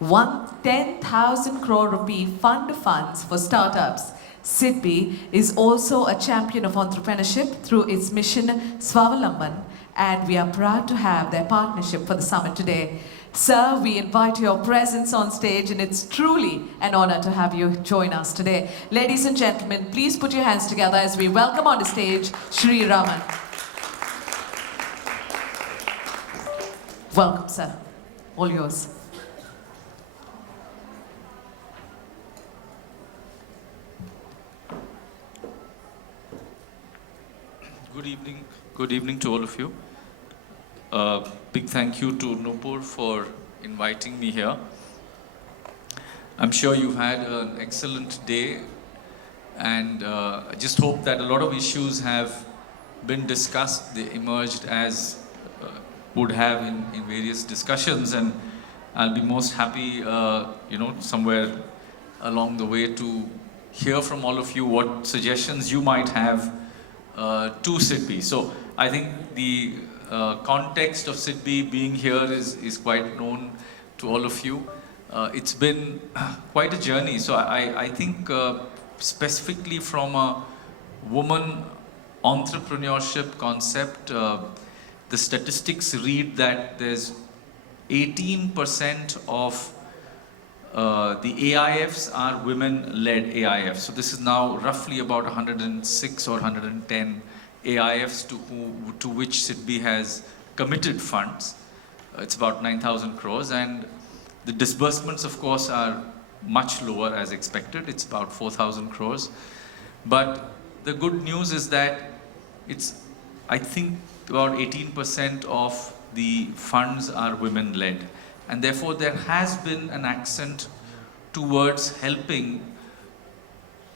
10,000 crore rupee fund funds for startups. SIDBI is also a champion of entrepreneurship through its mission Swavalamban, and we are proud to have their partnership for the summit today. Sir, we invite your presence on stage, and it's truly an honor to have you join us today. Ladies and gentlemen, please put your hands together as we welcome on the stage Shri Raman. Welcome, sir. All yours. Good evening to all of you. Big thank you to Nupur for inviting me here. I'm sure you've had an excellent day, and I just hope that a lot of issues have been discussed. They emerged as would have in various discussions, and I'll be most happy, somewhere along the way to hear from all of you what suggestions you might have to SIDBI. So I think the context of SIDBI being here is quite known to all of you. It's been quite a journey. So I think specifically from a woman entrepreneurship concept, the statistics read that there's 18% of the AIFs are women-led AIFs. So this is now roughly about 106 or 110 AIFs to which SIDBI has committed funds. It's about 9,000 crores, and the disbursements, of course, are much lower as expected. It's about 4,000 crores. But the good news is that it's, I think, about 18% of the funds are women-led. And therefore, there has been an accent towards helping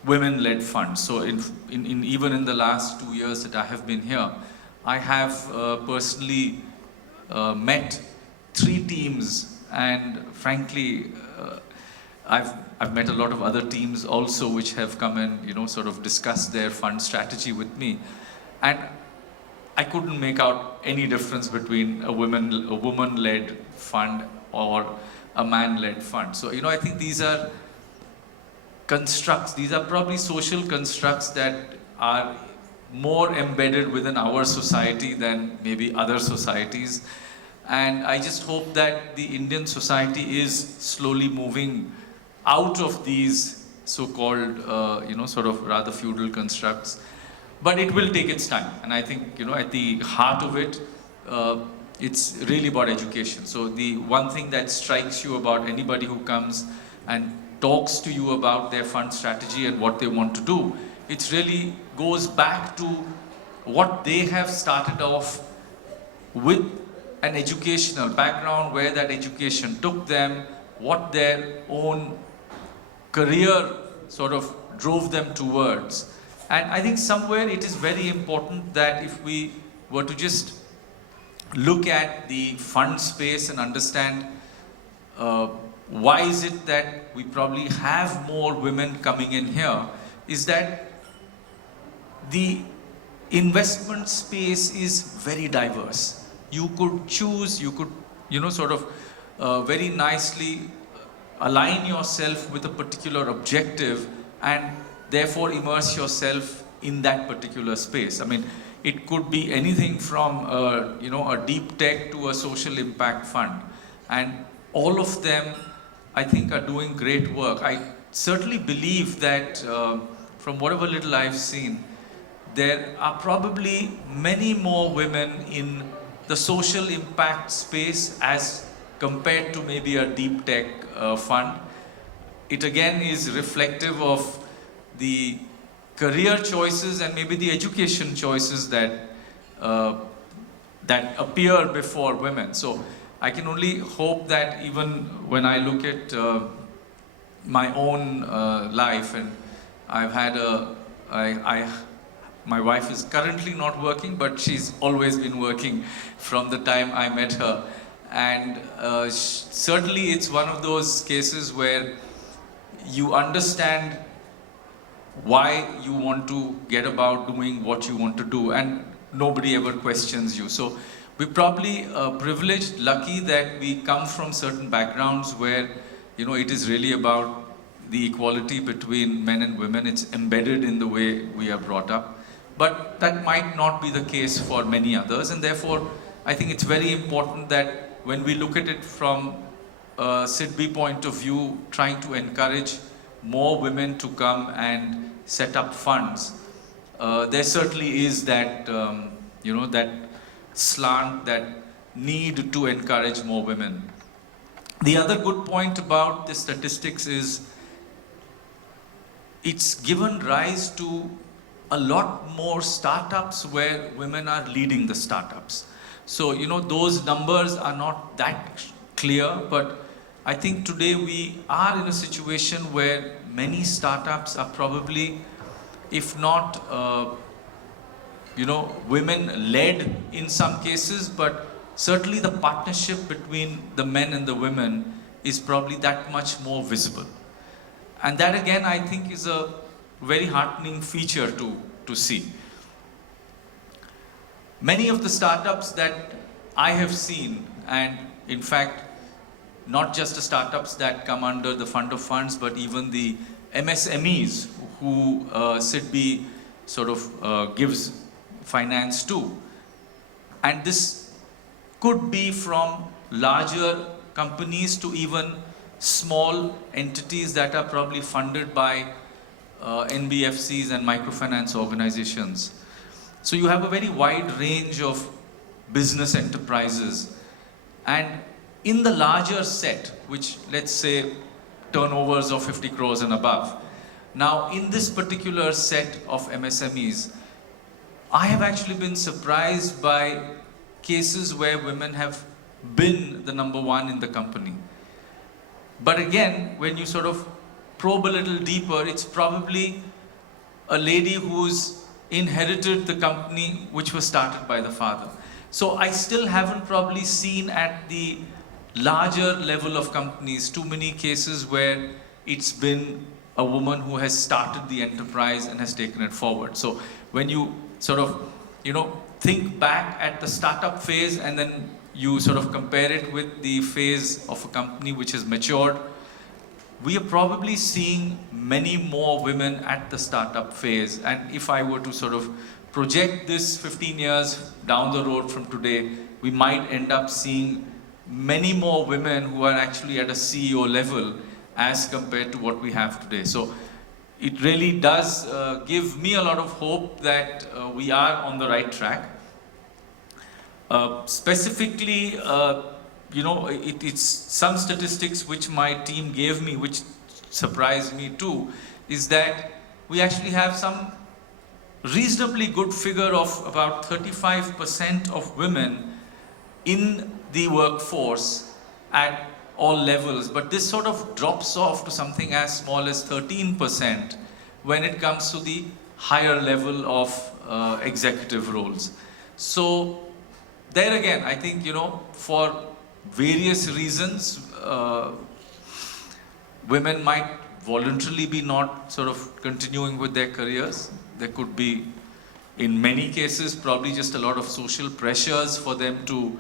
women-led funds. So even in the last 2 years that I have been here, I have personally met 3 teams, and frankly, I've met a lot of other teams also which have come and sort of discussed their fund strategy with me. And I couldn't make out any difference between a woman-led fund or a man-led fund. So, I think these are constructs, these are probably social constructs that are more embedded within our society than maybe other societies. And I just hope that the Indian society is slowly moving out of these so-called, sort of rather feudal constructs. But it will take its time. And I think, at the heart of it, it's really about education. So the one thing that strikes you about anybody who comes and talks to you about their fund strategy and what they want to do, it really goes back to what they have started off with, an educational background, where that education took them, what their own career sort of drove them towards. And I think somewhere it is very important that if we were to just look at the fund space and understand why is it that we probably have more women coming in here, is that the investment space is very diverse. You could choose, you could, sort of very nicely align yourself with a particular objective and therefore immerse yourself in that particular space. I mean, it could be anything from a deep tech to a social impact fund. And all of them, I think, are doing great work. I certainly believe that from whatever little I've seen, there are probably many more women in the social impact space as compared to maybe a deep tech fund. It again is reflective of the career choices and maybe the education choices that appear before women. So I can only hope that even when I look at my own life, and I've had my wife is currently not working, but she's always been working from the time I met her. And certainly it's one of those cases where you understand why you want to get about doing what you want to do, and nobody ever questions you. So we're probably privileged, lucky that we come from certain backgrounds where it is really about the equality between men and women. It's embedded in the way we are brought up. But that might not be the case for many others, and therefore I think it's very important that when we look at it from a SIDBI point of view, trying to encourage more women to come and set up funds, there certainly is that, that slant, that need to encourage more women. The other good point about the statistics is it's given rise to a lot more startups where women are leading the startups. So, those numbers are not that clear, but I think today we are in a situation where many startups are probably, if not, women-led in some cases, but certainly the partnership between the men and the women is probably that much more visible. And that again, I think, is a very heartening feature to see. Many of the startups that I have seen, and in fact, not just the startups that come under the Fund of Funds, but even the MSMEs who SIDBI sort of gives finance to. And this could be from larger companies to even small entities that are probably funded by NBFCs and microfinance organizations. So you have a very wide range of business enterprises. And in the larger set, which let's say turnovers of 50 crores and above, now in this particular set of MSMEs, I have actually been surprised by cases where women have been the number one in the company. But again, when you sort of probe a little deeper, it's probably a lady who's inherited the company which was started by the father. So I still haven't probably seen at the larger level of companies too many cases where it's been a woman who has started the enterprise and has taken it forward. So when you sort of, think back at the startup phase and then you sort of compare it with the phase of a company which has matured, we are probably seeing many more women at the startup phase. And if I were to sort of project this 15 years down the road from today, we might end up seeing many more women who are actually at a CEO level as compared to what we have today. So it really does give me a lot of hope that we are on the right track. Specifically, it's some statistics which my team gave me, which surprised me too, is that we actually have some reasonably good figure of about 35% of women in the workforce at all levels, but this sort of drops off to something as small as 13% when it comes to the higher level of executive roles. So there again, I think, for various reasons, women might voluntarily be not sort of continuing with their careers. There could be, in many cases, probably just a lot of social pressures for them to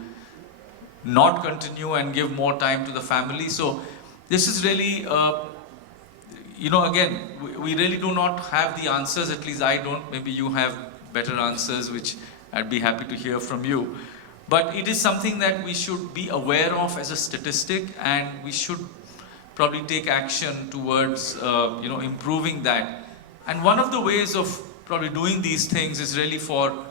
not continue and give more time to the family. So this is really, again, we really do not have the answers, at least I don't. Maybe you have better answers, which I'd be happy to hear from you. But it is something that we should be aware of as a statistic, and we should probably take action towards, improving that. And one of the ways of probably doing these things is really for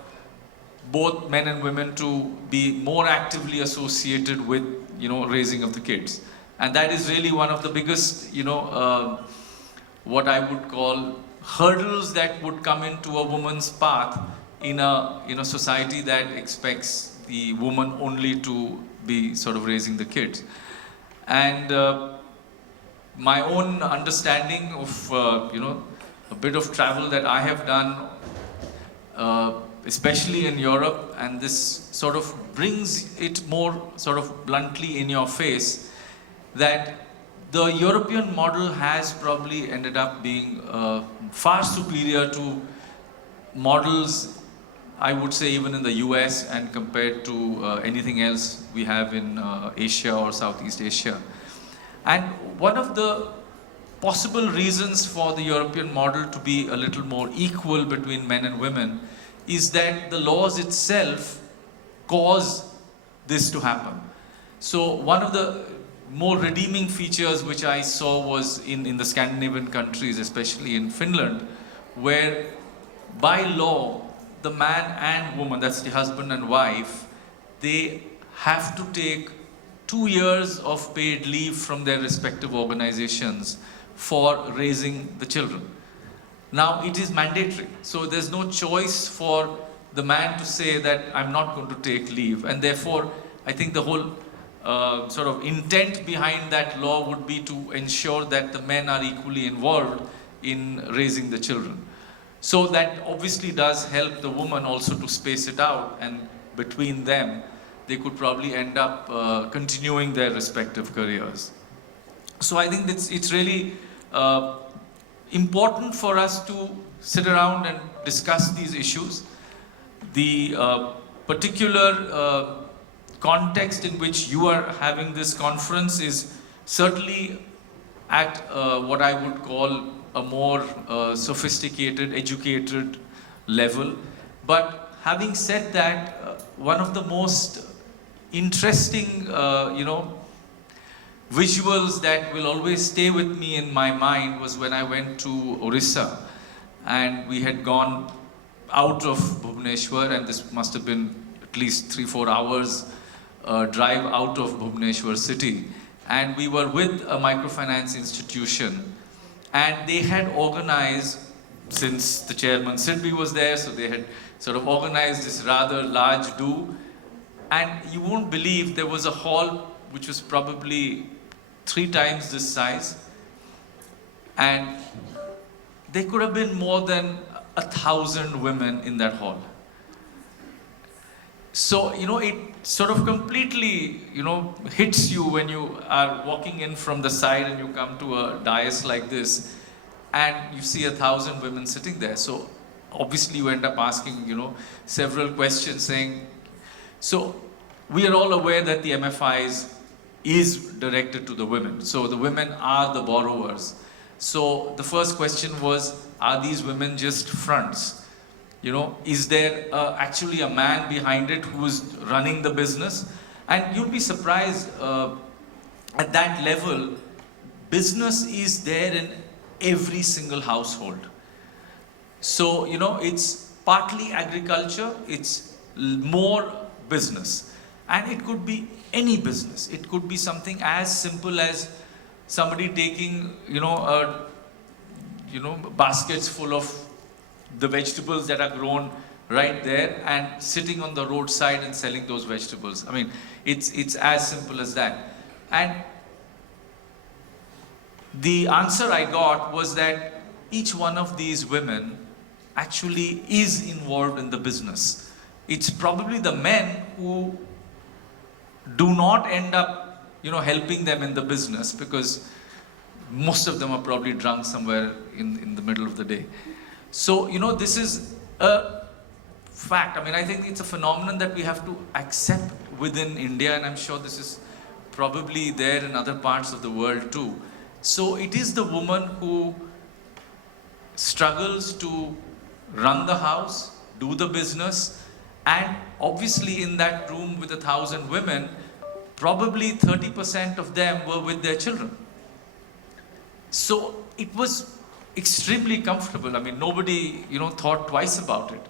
both men and women to be more actively associated with, raising of the kids. And that is really one of the biggest, what I would call hurdles that would come into a woman's path in a society that expects the woman only to be sort of raising the kids. And my own understanding of, a bit of travel that I have done, especially in Europe, and this sort of brings it more sort of bluntly in your face, that the European model has probably ended up being far superior to models, I would say, even in the US, and compared to anything else we have in Asia or Southeast Asia. And one of the possible reasons for the European model to be a little more equal between men and women is that the laws itself cause this to happen. So one of the more redeeming features which I saw was in the Scandinavian countries, especially in Finland, where by law, the man and woman, that's the husband and wife, they have to take 2 years of paid leave from their respective organizations for raising the children. Now it is mandatory, so there's no choice for the man to say that I'm not going to take leave, and therefore I think the whole sort of intent behind that law would be to ensure that the men are equally involved in raising the children. So that obviously does help the woman also to space it out, and between them they could probably end up continuing their respective careers. So I think it's really important for us to sit around and discuss these issues. The particular context in which you are having this conference is certainly at what I would call a more sophisticated, educated level. But having said that, one of the most interesting, visuals that will always stay with me in my mind was when I went to Orissa, and we had gone out of Bhubaneswar, and this must have been at least 3-4 hours drive out of Bhubaneswar city, and we were with a microfinance institution, and they had organized, since the chairman Sidby was there, so they had sort of organized this rather large do, and you won't believe there was a hall which was probably 3 times this size, and there could have been more than 1,000 women in that hall. So, it sort of completely, hits you when you are walking in from the side and you come to a dais like this and you see 1,000 women sitting there. So, obviously you end up asking, several questions saying, so we are all aware that the MFIs is directed to the women. So the women are the borrowers. So the first question was, are these women just fronts? Is there actually a man behind it who is running the business? And you'll be surprised, at that level, business is there in every single household. So, it's partly agriculture, it's more business. And it could be any business. It could be something as simple as somebody taking, baskets full of the vegetables that are grown right there and sitting on the roadside and selling those vegetables. I mean, it's as simple as that. And the answer I got was that each one of these women actually is involved in the business. It's probably the men who do not end up, helping them in the business, because most of them are probably drunk somewhere in the middle of the day. So, this is a fact. I mean, I think it's a phenomenon that we have to accept within India, and I'm sure this is probably there in other parts of the world too. So it is the woman who struggles to run the house, do the business, and obviously in that room with 1,000 women, probably 30% of them were with their children. So it was extremely comfortable. I mean, nobody, thought twice about it.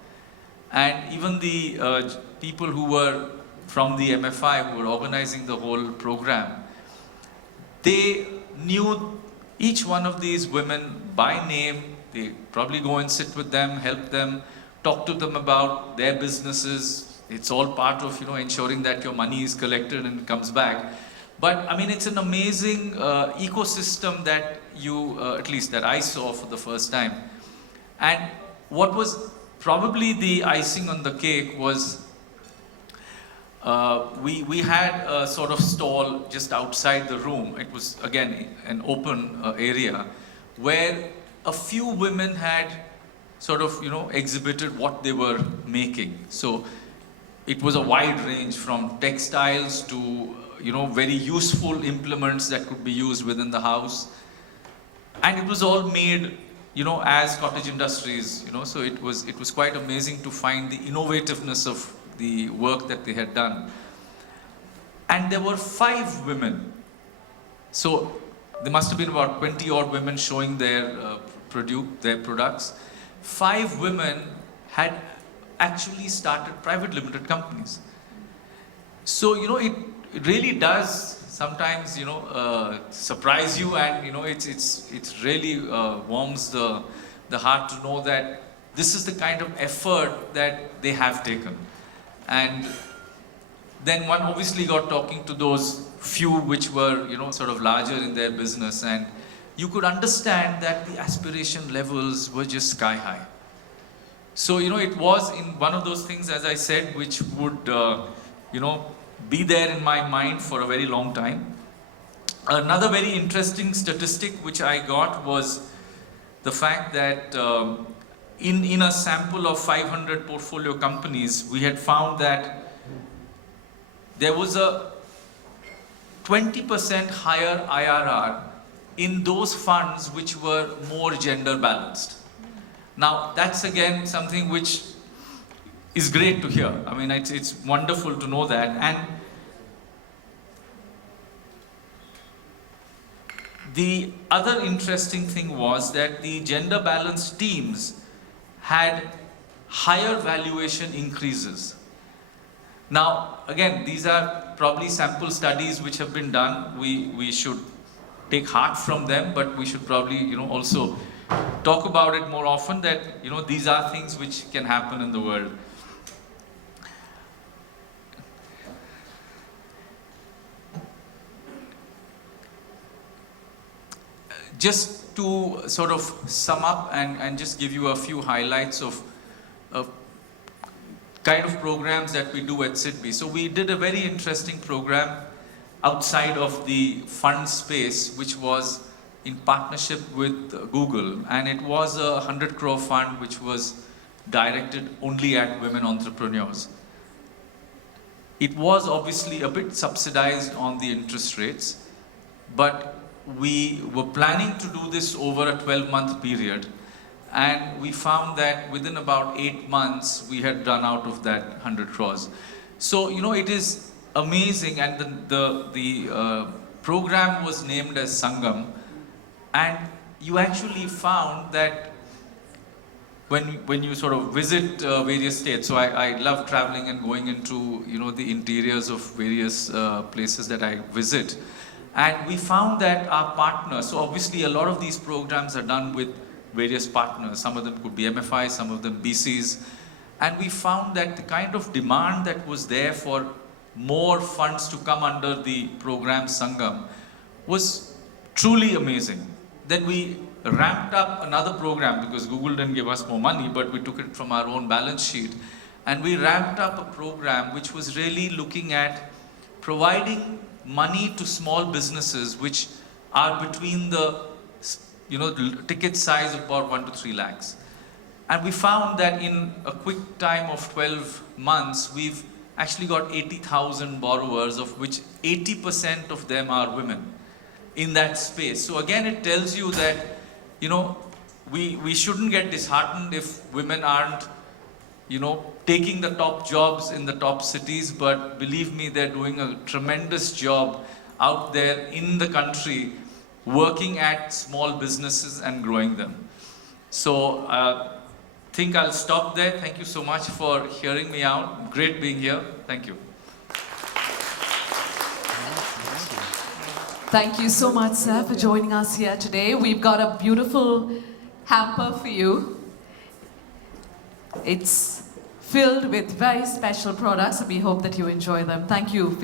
And even the people who were from the MFI, who were organizing the whole program, they knew each one of these women by name. They probably go and sit with them, help them, talk to them about their businesses. It's all part of, ensuring that your money is collected and comes back. But I mean, it's an amazing ecosystem that at least that I saw for the first time. And what was probably the icing on the cake was we had a sort of stall just outside the room. It was, again, an open area where a few women had sort of, exhibited what they were making. So it was a wide range from textiles to, very useful implements that could be used within the house. And it was all made, as cottage industries, so it was quite amazing to find the innovativeness of the work that they had done. And there were 5 women. So there must have been about 20 odd women showing their products. 5 women had actually started private limited companies. So, it really does sometimes, surprise you, and, it's really warms the heart to know that this is the kind of effort that they have taken. And then one obviously got talking to those few which were, sort of larger in their business, and you could understand that the aspiration levels were just sky high. So, it was in one of those things, as I said, which would, be there in my mind for a very long time. Another very interesting statistic which I got was the fact that in a sample of 500 portfolio companies, we had found that there was a 20% higher IRR in those funds which were more gender balanced. Now, that's again something which is great to hear. I mean, it's wonderful to know that. And the other interesting thing was that the gender balanced teams had higher valuation increases. Now, again, these are probably sample studies which have been done. We should take heart from them, but we should probably, also talk about it more often, that, these are things which can happen in the world. Just to sort of sum up and just give you a few highlights of kind of programs that we do at SIDBI. So we did a very interesting program outside of the fund space, which was in partnership with Google, and it was a 100 crore fund which was directed only at women entrepreneurs. It was obviously a bit subsidized on the interest rates, but we were planning to do this over a 12-month period, and we found that within about 8 months we had run out of that 100 crores. So, it is amazing, and the program was named as Sangam, and you actually found that when you sort of visit various states, so I love traveling and going into, the interiors of various places that I visit. And we found that our partners, so obviously a lot of these programs are done with various partners. Some of them could be MFIs, some of them BCs. And we found that the kind of demand that was there for more funds to come under the program Sangam was truly amazing. Then we ramped up another program, because Google didn't give us more money, but we took it from our own balance sheet. And we ramped up a program which was really looking at providing money to small businesses which are between the ticket size of about 1 to 3 lakhs. And we found that in a quick time of 12 months, we've actually got 80,000 borrowers, of which 80% of them are women in that space. So again, it tells you that, we shouldn't get disheartened if women aren't, taking the top jobs in the top cities, but believe me, they're doing a tremendous job out there in the country, working at small businesses and growing them. So I think I'll stop there. Thank you so much for hearing me out. Great being here. Thank you. Thank you so much, sir, for joining us here today. We've got a beautiful hamper for you. It's filled with very special products, and we hope that you enjoy them. Thank you for your